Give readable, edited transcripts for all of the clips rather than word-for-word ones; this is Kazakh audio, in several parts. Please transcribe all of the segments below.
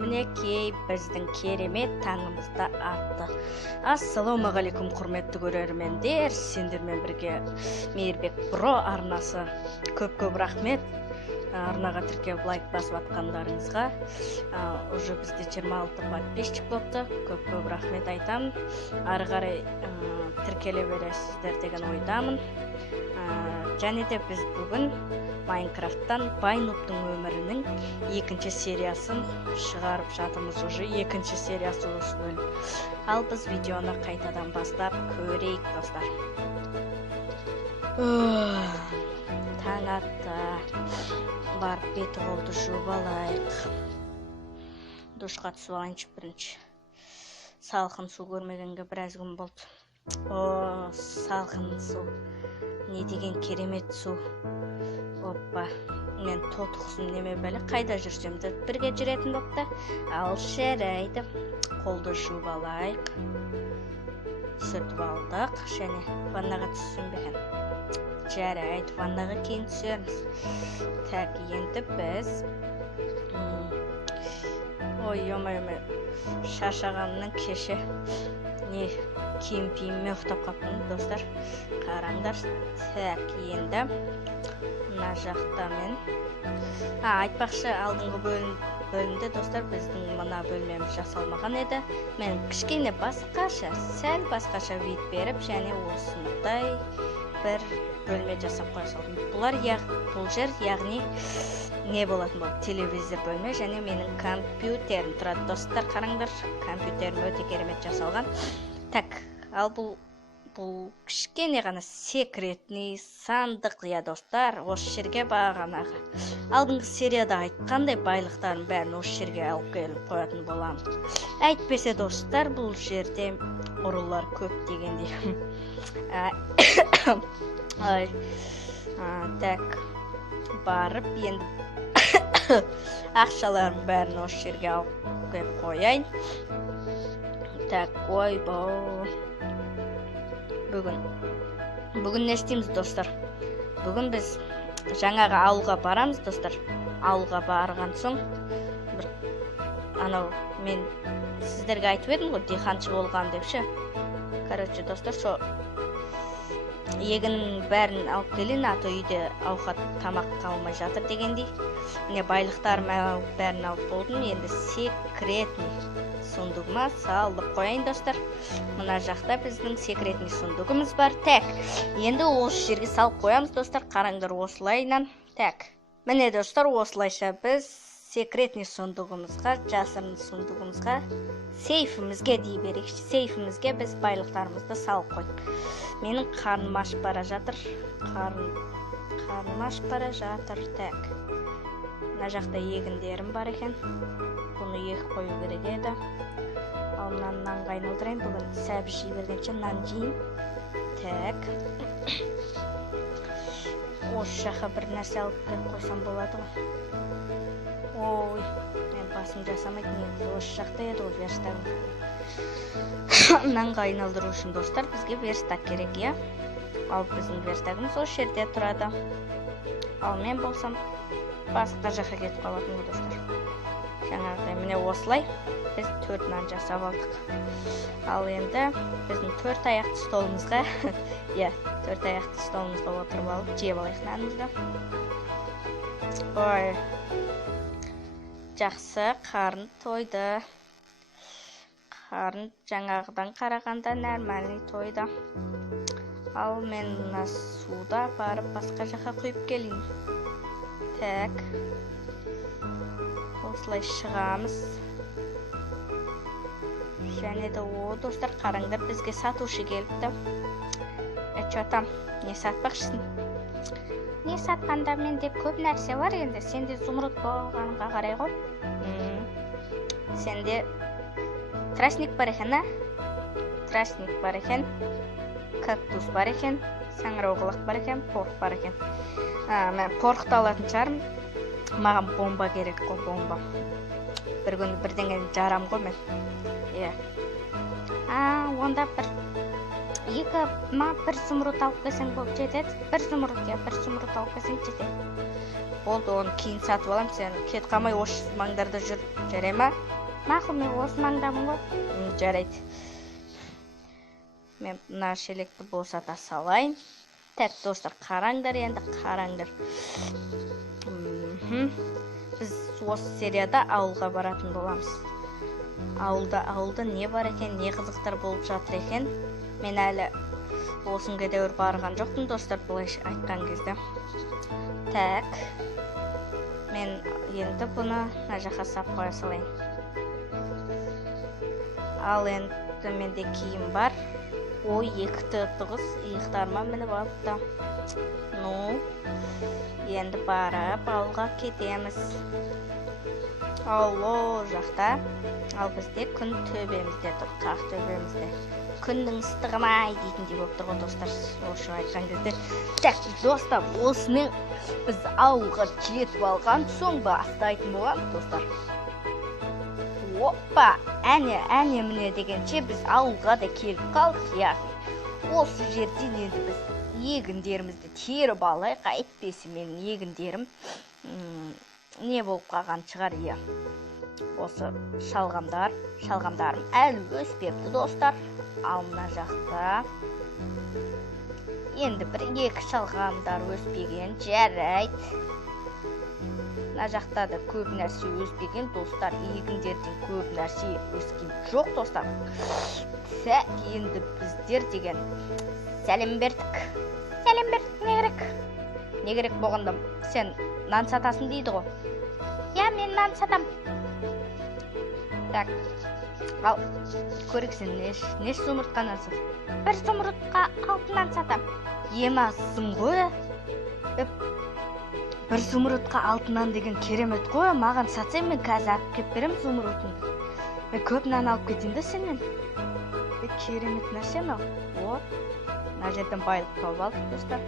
Мінекей біздің керемет таңымызда атты. Ассалаумағалейкум, құрметті көрермендер, сендермен бірге Мейірбек Бро арнасы. Көп рахмет арнаға тіркеліп лайк басып атқандарыңызға. Уже бізде 26 подписчик болыпты. Көп рахмет айтамын. Ары қарай тіркеле бересіздер деген ойдамын. Және де біз бүгін Майнкрафттан Байнуптың өмірінің екінші сериясын шығарып жатырмыз. Уже екінші сериясы осы бөлім. Ал біз видеоны қайтадан бастап көрейік, достар. Таң атты. Барып беті қолды жуып алайық. Душқа түсіп алайыншы бірінші. Салқын су көрмегенге біраз күн болды. Салқын су. Не деген керемет су. Оппа, мен тотықсым неме бәлі қайда жүрсем де бірге жүретін болыпты. Ал жарайды, қолды жуып алайық. Сүртіп алдық, және ваннаға түссем бекен. Жарайды, ваннаға кейін түсерміз. Так, енді біз шаршағанның кеше не киім-пиіммен ұқтап қаптым, достар. Қараңдар. Так, енді мына жақта мен айтпақшы, алдыңғы бөлімде, достар, біздің мына бөлмеміз жасалмаған еді. Мен кішкене басқаша, сәл басқаша вид беріп, және осындай бір бөлме жасап қоя салдым. Бұл жер, яғни не болатын болды? Телевизор бөлме, және менің компьютерім тұрады. Достар, қараңдар, компьютерім өте керемет жасалған. Так, ал бұл кішкене ғана секретный сандық, я, достар. Осы жерге бағанағы алдыңғы серияда айтқандай байлықтарын бәрін осы жерге алып келіп қоятын боламын. Әйтпесе, достар, бұл жерде ұрылар көп дегендей. Так, барып енді ақшаларын бәрін осы жерге алып келіп қояйын. Так, Бүгін не істейміз, достар? Бүгін біз жаңағы ауылға барамыз, достар. Ауылға барған соң, мен сіздерге айтып едім ғой, диқаншы болған деп ше. Короче, достар, со егіннің бәрін алып келейін, а то үйде ауқат тамақ қалмай жатыр дегендей. Міне байлықтарым бәрін алып болдым. Енді секретный сундугыма салып қояйын, достар. Мына жақта біздің секретный сундугымыз бар. Так, енді осы жерге салып қоямыз, достар. Қараңдар осылайынан. Так, міне, достар, осылайша біз секретный сундугымызға, жасырын сундугымызға, сейфімізге дей берейікші. Сейфімізге біз байлықтарымызды салып қойдық. Менің қарным ашып бара жатыр. Қарным ашып бара жатыр. Так, мына жақта егіндерім бар екен. Бұны екі қою керек еді. Ал мынаны нанға айналдырайын. Бүгін сәбіз жей бергенше нан жейін. Так, осы жаққа бір нәрсе алып келіп қойсам болады ғой. Мен басым жасамайды, негізі осы жақта еді ол верстагым. Нанға айналдыру үшін, достар, бізге верстак керек, я? Ал біздің верстагымыз осы жерде тұрады. Ал мен болсам басқа жаққа кетіп қалатын ғой, достар. Жаңағыдай, міне осылай біз 4 нан жасап алдық. Ал енді біздің 4 аяқты столымызға, 4 аяқты столымызға отырып алып, жеп алайық нанымызды. Жақсы, қарын тойды. Қарын жаңағыдан қарағанда нормальный тойды. Ал мен мына суда барып басқа жаққа құйып келейін. Так, осылай шығамыз. Және де достар, қараңдар, бізге сатушы келіпті. Чо там, не сатпақшысын? Не сатқанда менде көп нәрсе бар енді. Сенде зумруд болғанға қарай ғой. Сенде тростник бар екен, а? Тростник бар екен, кактус бар екен, саңырауқұлақ бар екен, порық бар екен. Мен порықты алатын шығармын. Маған бомба керек қой, бомба. Бір күн бірдеңе жарам ғой мен. Онда бір бір зумруд алып келсең болып жетеді. Бір зумруд алып келсең жетеді. Болды, оны кейін сатып алам, сен кет қалмай осы маңдарда жүр, жарай ма? Мақұл, мен осы маңдамын ғой. Жарайды. Мен мына шелекті босата салайын. Так, достар, қараңдар енді, қараңдар. Біз осы серияда ауылға баратын боламыз. Ауылда не бар екен, не қызықтар болып жатыр екен. Мен әлі осынға дәуір барған жоқпын, достар, бұлайша айтқан кезде. Так, мен енді бұны мына жаққа сап қоя салайын. Ал енді менде киім бар. Ой, екі тығыз иықтарыма мініп алыпты. Ну, енді барып ауылға кетеміз. Ауыл жақта. Ал бізде күн төбемізде тұр, қақ төбемізде. Күннің ыстығымай дейтіндей болып тұр ғой, достар, осы айтқан кезде. Так, достар, осының біз ауылға жетіп алған соң бастайтын боламыз, достар. Оппа, әне міне дегенше біз ауылға да келіп қалдық, яғни. Осы жерден енді біз егіндерімізді теріп алайық, әйтпесе менің егіндерім не болып қалған шығар, иә. Осы шалғамдарым әлі өспепті, достар. Ал мына жақта енді бір-екі шалғамдар өспеген, жарайды. Мына жақта да көп нәрсе өспеген, достар. Егіндерден көп нәрсе өскен жоқ, достар. Сәк, енді біздер деген сәлем бердік. Сәлем бердік, не керек? Не керек болғанда сен нан сатасың дейді ғой. Я, мен нан сатам. Так, ал көрексен, неш жұмыртқа нан сатам? Бір жұмыртқа 6 нан сатам. Емасың ғой. Бір жұмыртқа 6 нан деген керемет қой. Маған сатсаң, мен қазір алып кеп берем жұмыртқаңды. Мен көп нан алып кетейін де сенен. Керемет нәрсе ме? О, мына жерден байлық тауып алдық, достар.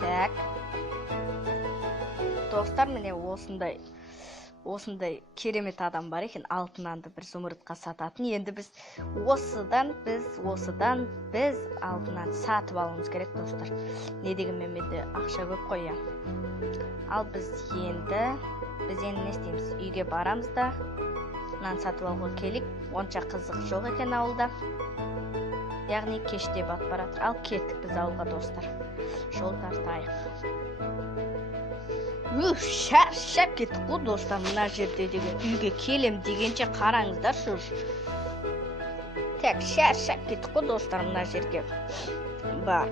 Так. Достар, міне осындай керемет адам бар екен, 6 нанды бір жұмыртқа сататын. Енді біз осыдан 6 нан сатып алуымыз керек, достар. Не дегенмен менде ақша көп қой. Ал біз енді не істейміз? Үйге барамыз да нан сатып алуға келік. Онша қызық жоқ екен ауылда. Яғни кеште батып баратыр. Ал кеттік біз ауылға, достар. Жол тартайық. Шаршап кеттік қой, достар. Мына жерде деген үйге келем дегенше қараңыздар шу. Так, шаршап кеттік қой, достар, мына жерге. Бар.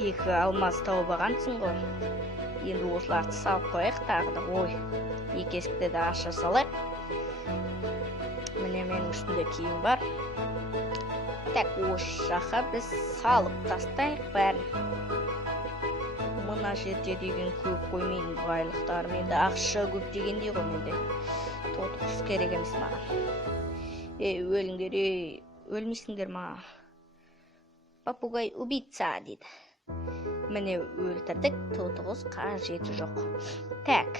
2 алмаз тауып алғансың ғой. Енді осыларды салып қояйық тағы да. Ой, 2 есікті де аша салайық. Міне менің үстінде киім бар. Так, осы жаққа біз салып тастайық бәрін. Мына жерде деген көп қоймейін байлықтарым. Енді ақша көп дегендей ғой менде. Тотықыз керек емес маған. Өліңдер, өлмейсіңдер ма? Попугай убийца дейді. Міне өлтірдік, тотығыз қажеті жоқ. Так,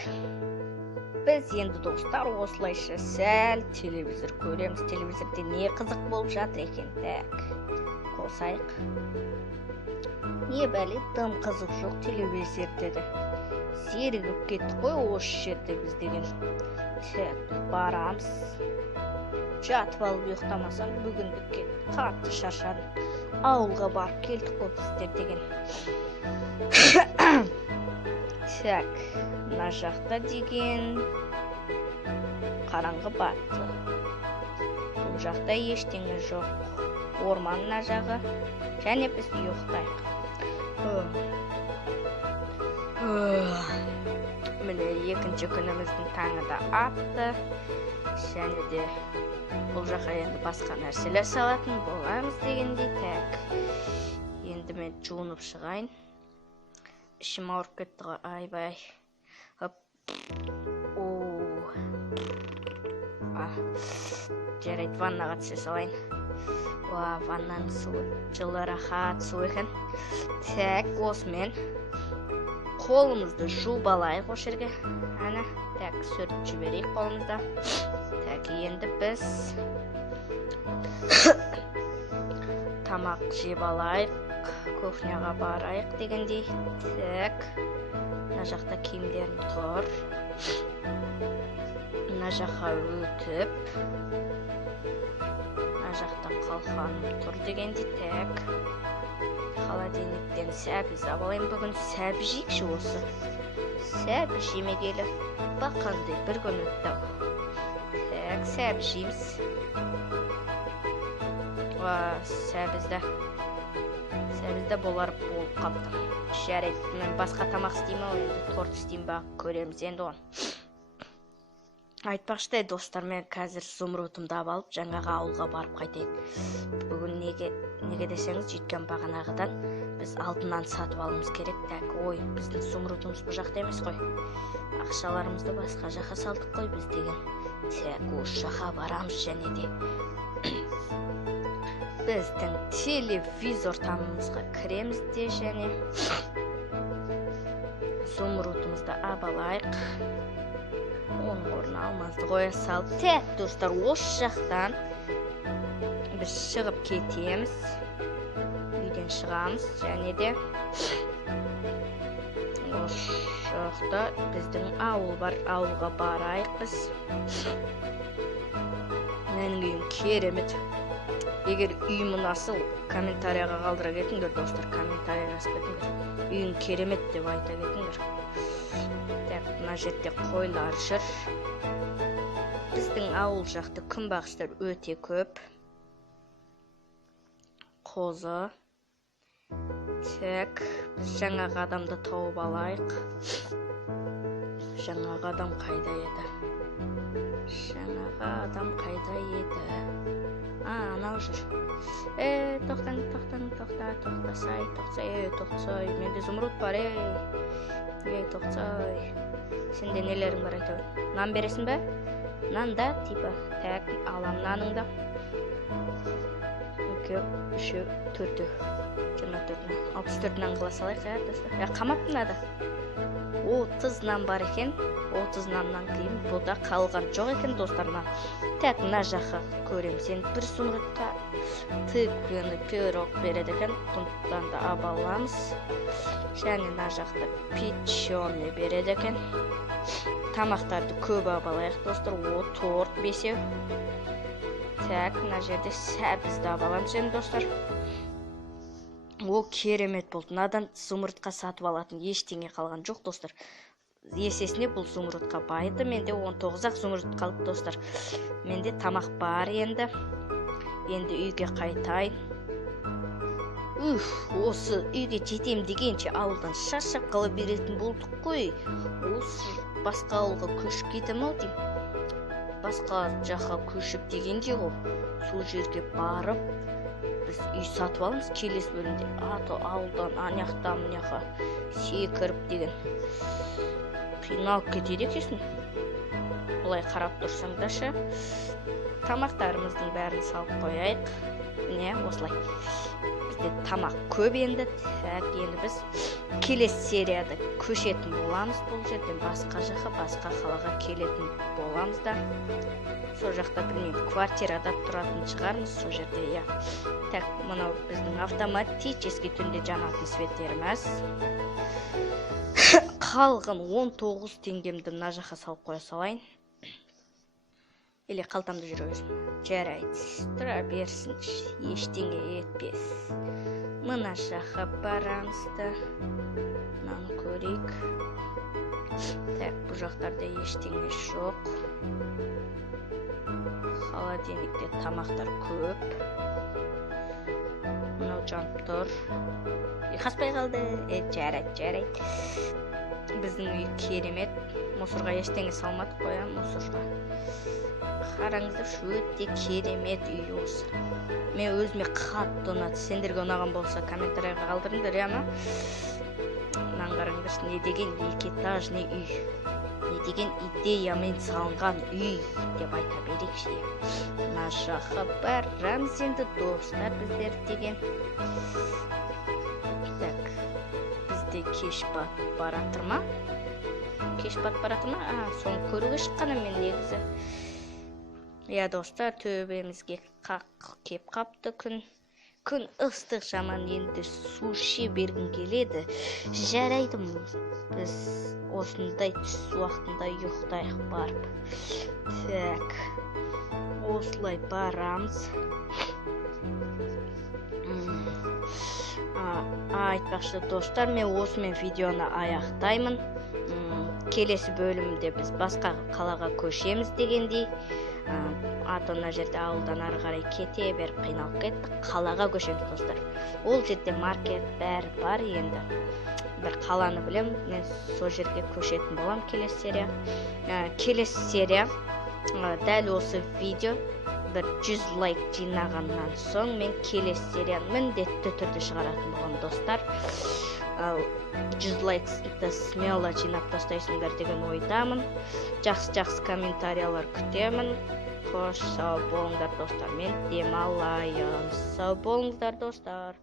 біз енді, достар, осылайша сәл телевизор көреміз. Телевизорде не қызық болып жатыр екен? Так, қосайық. Не бәле, тым қызық жоқ телевизорде де. Зерігіп кеттік қой осы жерде біз деген. Так, барамыз. Жатып алып ұйықтамасам, бүгіндікке қатты шаршадым. Ауылға барып келдік қой біздер деген. Так, мына жақта деген қараңғы батты. Бұл жақта ештеңе жоқ. Орман мына жағы. Және біз ұйықтайық. Міне екінші күніміздің таңы да атты. Және де бұл жаққа енді басқа нәрселер салатын боламыз дегендей. Так, енді мен жуынып шығайын. Ішім ауырып кетті ғой, айбай. Жарайды, ваннаға түсе салайын. Ваннаның суы жылы, рахат су екен. Так, осымен қолымызды жуып алайық осы жерге. Ана, так, сүртіп жіберейік қолымызда. Так, енді біз тамақ жеп алайық, кухняға барайық дегендей. Так, мына жақта киімдерім тұр. Мына жаққа өтіп, мына жақта қалқаным тұр дегенде. Так, холодильниктен сәбіз алайын. Бүгін сәбіз жейікші осы. Сәбіз жемегелі бақандай бір күн өтті. Так, сәбіз жейміз. Сәбізді болар болып қаптым. Жарайды, мен басқа тамақ істеймін, енді торт істеймін ба, көреміз енді оны. Айтпақшыдай достар, мен қазір зумрудымды алып жаңағы ауылға барып қайтайын. Бүгін неге десеңіз, жеткен бағанағыдан біз алдынан сатып алымыз керек. Так, ой, біздің зумрудымыз бұл жақта емес қой. Ақшаларымызды басқа жаққа салдық қой біз деген. Так, осы жаққа барамыз және де біздің телевизор тамымызға кіреміз де және зумрудымызды абалайық. Оның орнына алмазды қоя салып. Так, достар, осы жақтан біз шығып кетеміз. Үйден шығамыз және де осы жақта біздің ауыл бар. Ауылға барайық біз. Менің үйім керемет. Егер үйім ұнасыл, комментарияға қалдыра кетіңдер, достар. Комментария жазып кетіңдер. Үйім керемет деп айта кетіңдер. Так, мына жерде қойлар жүр. Біздің ауыл жақты күнбағыстар өте көп. Қозы. Так, біз жаңағы адамды тауып алайық. Жаңағы адам қайда еді? Жаңағы адам қайда еді? Анау жүр. Тоқтасай. Менде зумруд бар, тоқтасай. Сенде нелерің бар айтабын? Нан бересің бе? Нан да, типа. Так, алам наныңда. 2, 3, 4, 24. 64 нан қыла салайық, достар. Қамап мынада. 30 нан бар екен. 30 наннан кейін бұда қалған жоқ екен, достарынан. Так, мына жаққа көреміз. Енді бір зумрудқа тыквені пирог береді екен. Бұндан да абаламыз. Және мына жақта печеный береді екен. Тамақтарды көп абалайық, достар. Торт 5. Так, мына жерде сәбізді абаламыз енді, достар. Керемет болды. Надан зумрудқа сатып алатын ештеңе қалған жоқ, достар. Есесіне бұл зумрудқа байды. Менде 19-ақ зумруд қалды, достар. Менде тамақ бар енді. Енді үйге қайтайын. Осы үйге жетем дегенше ауылдан шаршап қала беретін болдық қой. Осы басқа ауылға көшіп кетем-ау дейм. Басқа жаққа көшіп дегенде ғой. Сол жерге барып біз үй сатып аламыз келесі бөлімде. Ауылдан аяқтан мыняқа секіріп деген. Қиналып кетеді екенсің. Бұлай қарап тұрсаңдашы. Тамақтарымыздың бәрін салып қояйық. Міне, осылай. Бізде тамақ көп енді. Так, енді біз келесі серияда көшетін боламыз. Бұл жерден басқа жаққа, басқа қалаға келетін боламыз да. Сол жақта білмеймін, квартирада тұратын шығармыз сол жерде, Так, мұнау біздің автоматически түнде жанатын светтеріміз. Қалған 19 теңгемді мына жаққа салып қоя салайын. Или қалтамды жүре өзім. Жарайды, тұра берсін, ештеңе етпес. Мына жаққа барамызды. Мынаны көрейік. Так, бұл жақтарда ештеңе жоқ. Холодильникте тамақтар көп. Мынау жанып тұр. Қаспай қалды. Жарайды. Біздің үй керемет. Мусорға ештеңе салмадық қоя, мусорға. Қараңыздар, өте керемет үй осы. Мен өзіме қатты ұнады. Сендерге ұнаған болса, комментарияға қалдырыңдар, ма? Мынаны қараңдар, не деген екітажный үй. Не деген идеямен салынған үй деп айта берейікші. Мына жаққа барамыз енді, достар, біздер деген. Так, бізде кеш батып баратыр ма? Соны көруге шыққаны мен негізі. Достар, төбемізге қақ кеп қапты күн. күн ыстық жаман, енді су іше бергім келеді. Жарайды, біз осындай түс уақытында ұйықтайық барып. Так, осылай барамыз. Айтпақшы достар, мен осымен видеоны аяқтаймын. Келесі бөлімде біз басқа қалаға көшеміз дегендей. Ана жерде ауылдан ары қарай кете беріп қиналып кеттік, қалаға көшеміз достар. Ол жерде маркет бәрі бар. Енді бір қаланы білем, мен сол жерге көшетін болам келесі серия. Келесі серия дәл осы видео бір 100 лайк жинағаннан соң мен келесі серияны міндетті түрде шығаратын болам достар. 100 лайкты смело жинап тастайсыңдар деген ойдамын. Жақсы комментариялар күтемін. Қош, сау болыңдар достар, мен демалайын. Сау болыңыздар достар.